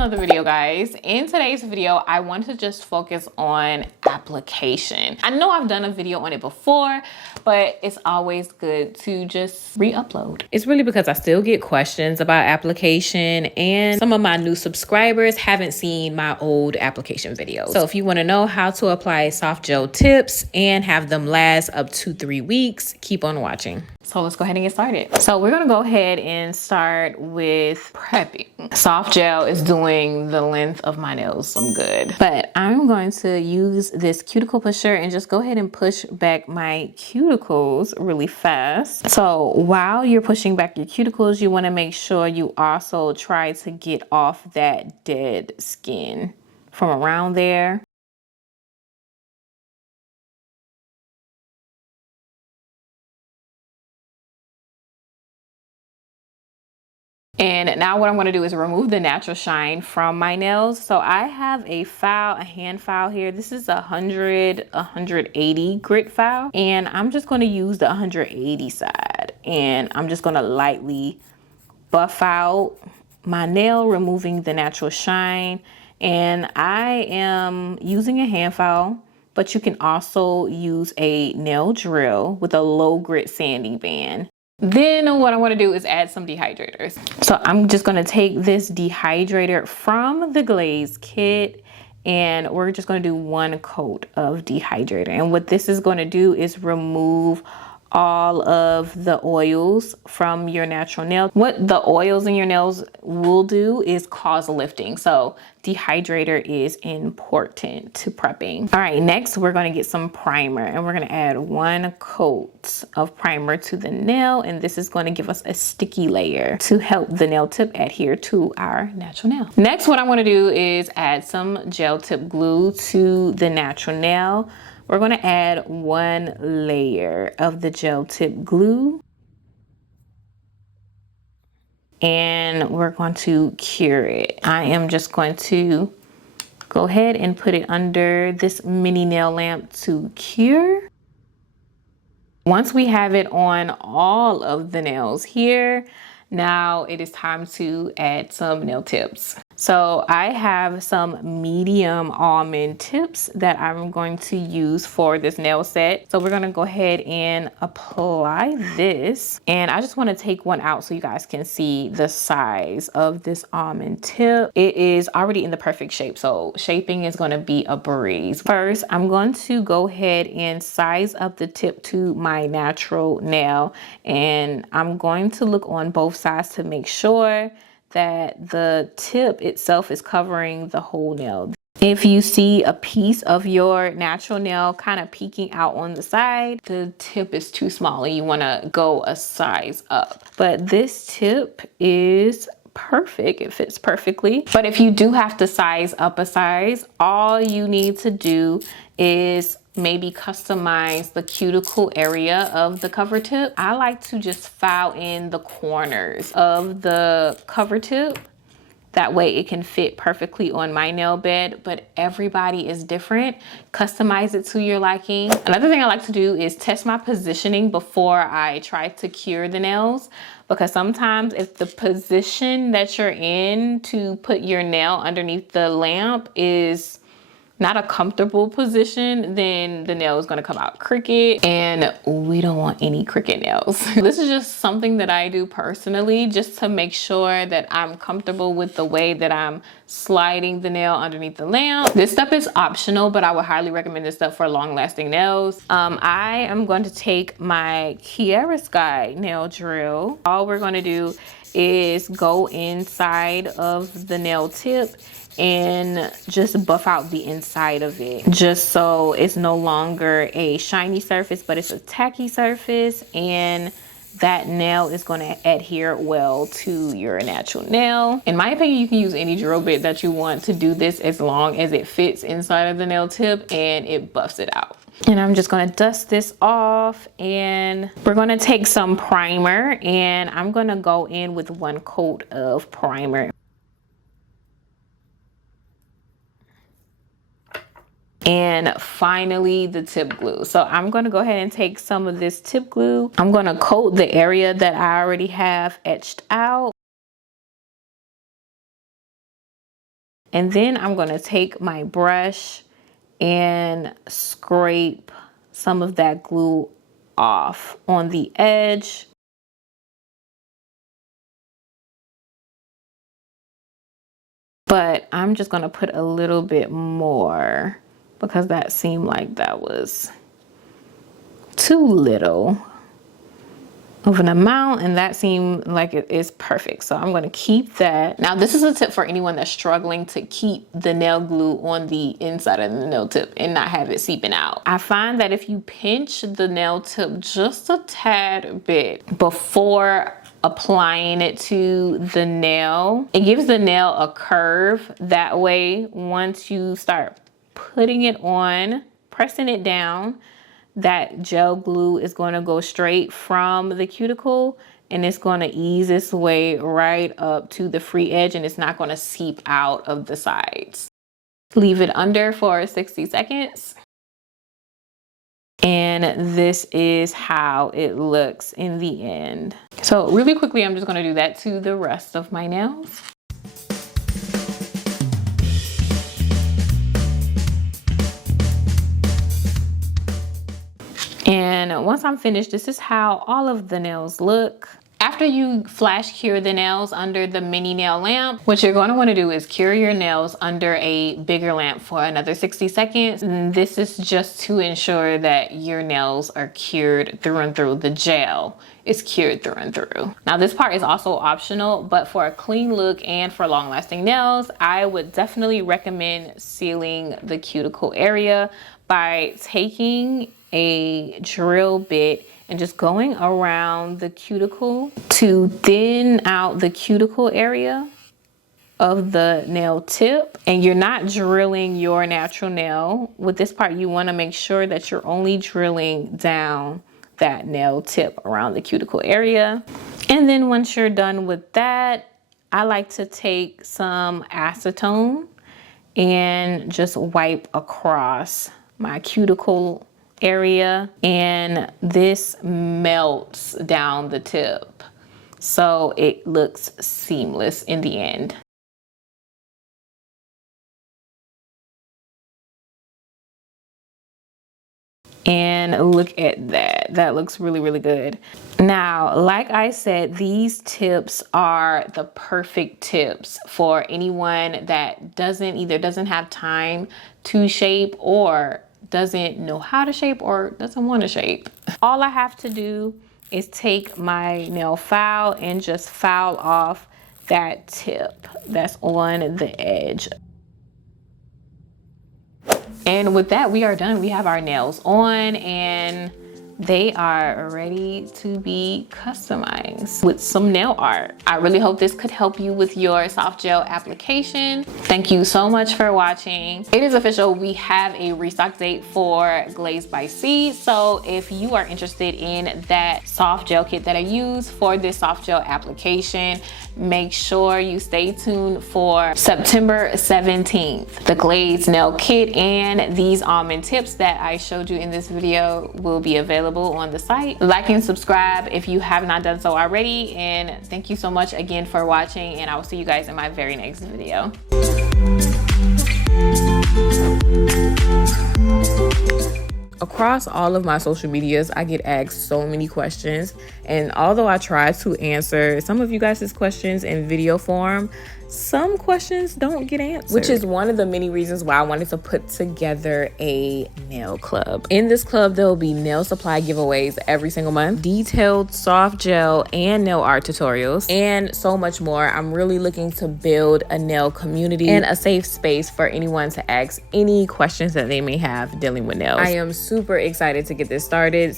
another video, guys. In today's video, I want to just focus on application. I know I've done a video on it before, but it's always good to just re-upload. It's really because I still get questions about application, and some of my new subscribers haven't seen my old application videos. So if you want to know how to apply soft gel tips and have them last up to 3 weeks, keep on watching. So let's go ahead and get started. So we're gonna go ahead and start with prepping. Soft gel is doing the length of my nails some good, but I'm going to use this cuticle pusher and just go ahead and push back my cuticles really fast. So while you're pushing back your cuticles, you wanna make sure you also try to get off that dead skin from around there. And now what I'm going to do is remove the natural shine from my nails. So I have a hand file here. This is 180 grit file, and I'm just going to use the 180 side, and I'm just going to lightly buff out my nail, removing the natural shine. And I am using a hand file, but you can also use a nail drill with a low grit sanding band. Then what I want to do is add some dehydrators. So I'm just going to take this dehydrator from the Glazed kit, and we're just going to do 1 coat of dehydrator. And what this is going to do is remove all of the oils from your natural nail. What the oils in your nails will do is cause lifting. So dehydrator is important to prepping. All right, next we're gonna get some primer, and we're gonna add 1 coat of primer to the nail, and this is gonna give us a sticky layer to help the nail tip adhere to our natural nail. Next, what I wanna do is add some gel tip glue to the natural nail. We're going to add 1 layer of the gel tip glue, and we're going to cure it. I am just going to go ahead and put it under this mini nail lamp to cure. Once we have it on all of the nails here, now it is time to add some nail tips. So I have some medium almond tips that I'm going to use for this nail set. So we're gonna go ahead and apply this. And I just wanna take one out so you guys can see the size of this almond tip. It is already in the perfect shape, so shaping is gonna be a breeze. First, I'm going to go ahead and size up the tip to my natural nail. And I'm going to look on both sides to make sure that the tip itself is covering the whole nail. If you see a piece of your natural nail kind of peeking out on the side, the tip is too small and you want to go a size up. But this tip is perfect. It fits perfectly. But if you do have to size up a size, all you need to do is maybe customize the cuticle area of the cover tip. I like to just file in the corners of the cover tip. That way it can fit perfectly on my nail bed, but everybody is different. Customize it to your liking. Another thing I like to do is test my positioning before I try to cure the nails, because sometimes if the position that you're in to put your nail underneath the lamp is not a comfortable position, then the nail is gonna come out crooked, and we don't want any crooked nails. This is just something that I do personally, just to make sure that I'm comfortable with the way that I'm sliding the nail underneath the lamp. This stuff is optional, but I would highly recommend this stuff for long lasting nails. I am going to take my Sky nail drill. All we're gonna do is go inside of the nail tip and just buff out the inside of it, just so it's no longer a shiny surface, but it's a tacky surface, and that nail is going to adhere well to your natural nail. In my opinion, you can use any drill bit that you want to do this, as long as it fits inside of the nail tip and it buffs it out. And I'm just going to dust this off, and we're going to take some primer, and I'm going to go in with 1 coat of primer. And finally, the tip glue. So I'm going to go ahead and take some of this tip glue. I'm going to coat the area that I already have etched out. And then I'm gonna take my brush and scrape some of that glue off on the edge. But I'm just gonna put a little bit more because that seemed like that was too little of an amount, and that seemed like it is perfect. So I'm going to keep that. Now this is a tip for anyone that's struggling to keep the nail glue on the inside of the nail tip and not have it seeping out. I find that if you pinch the nail tip just a tad bit before applying it to the nail, it gives the nail a curve. That way, once you start putting it on, pressing it down, that gel glue is going to go straight from the cuticle and it's going to ease its way right up to the free edge, and it's not going to seep out of the sides. Leave it under for 60 seconds. And this is how it looks in the end. So really quickly, I'm just going to do that to the rest of my nails. And once I'm finished, this is how all of the nails look. After you flash cure the nails under the mini nail lamp, what you're going to want to do is cure your nails under a bigger lamp for another 60 seconds. And this is just to ensure that your nails are cured through and through. The gel is cured through and through. Now this part is also optional, but for a clean look and for long lasting nails, I would definitely recommend sealing the cuticle area by taking a drill bit and just going around the cuticle to thin out the cuticle area of the nail tip. And you're not drilling your natural nail. With this part, you want to make sure that you're only drilling down that nail tip around the cuticle area. And then once you're done with that, I like to take some acetone and just wipe across my cuticle area, and this melts down the tip so it looks seamless in the end. And look at that. That looks really, really good. Now, like I said, these tips are the perfect tips for anyone that either doesn't have time to shape or doesn't know how to shape or doesn't want to shape. All I have to do is take my nail file and just file off that tip that's on the edge. And with that, we are done. We have our nails on and they are ready to be customized with some nail art. I really hope this could help you with your soft gel application. Thank you so much for watching. It is official. We have a restock date for Glazed by C. So if you are interested in that soft gel kit that I use for this soft gel application, make sure you stay tuned for September 17th. The Glazed nail kit and these almond tips that I showed you in this video will be available on the site. Like and subscribe if you have not done so already, and thank you so much again for watching, and I will see you guys in my very next video. Across all of my social medias, I get asked so many questions, and although I try to answer some of you guys' questions in video form, some questions don't get answered, which is one of the many reasons why I wanted to put together a nail club. In this club, there will be nail supply giveaways every single month, detailed soft gel and nail art tutorials, and so much more. I'm really looking to build a nail community and a safe space for anyone to ask any questions that they may have dealing with nails. I am super excited to get this started.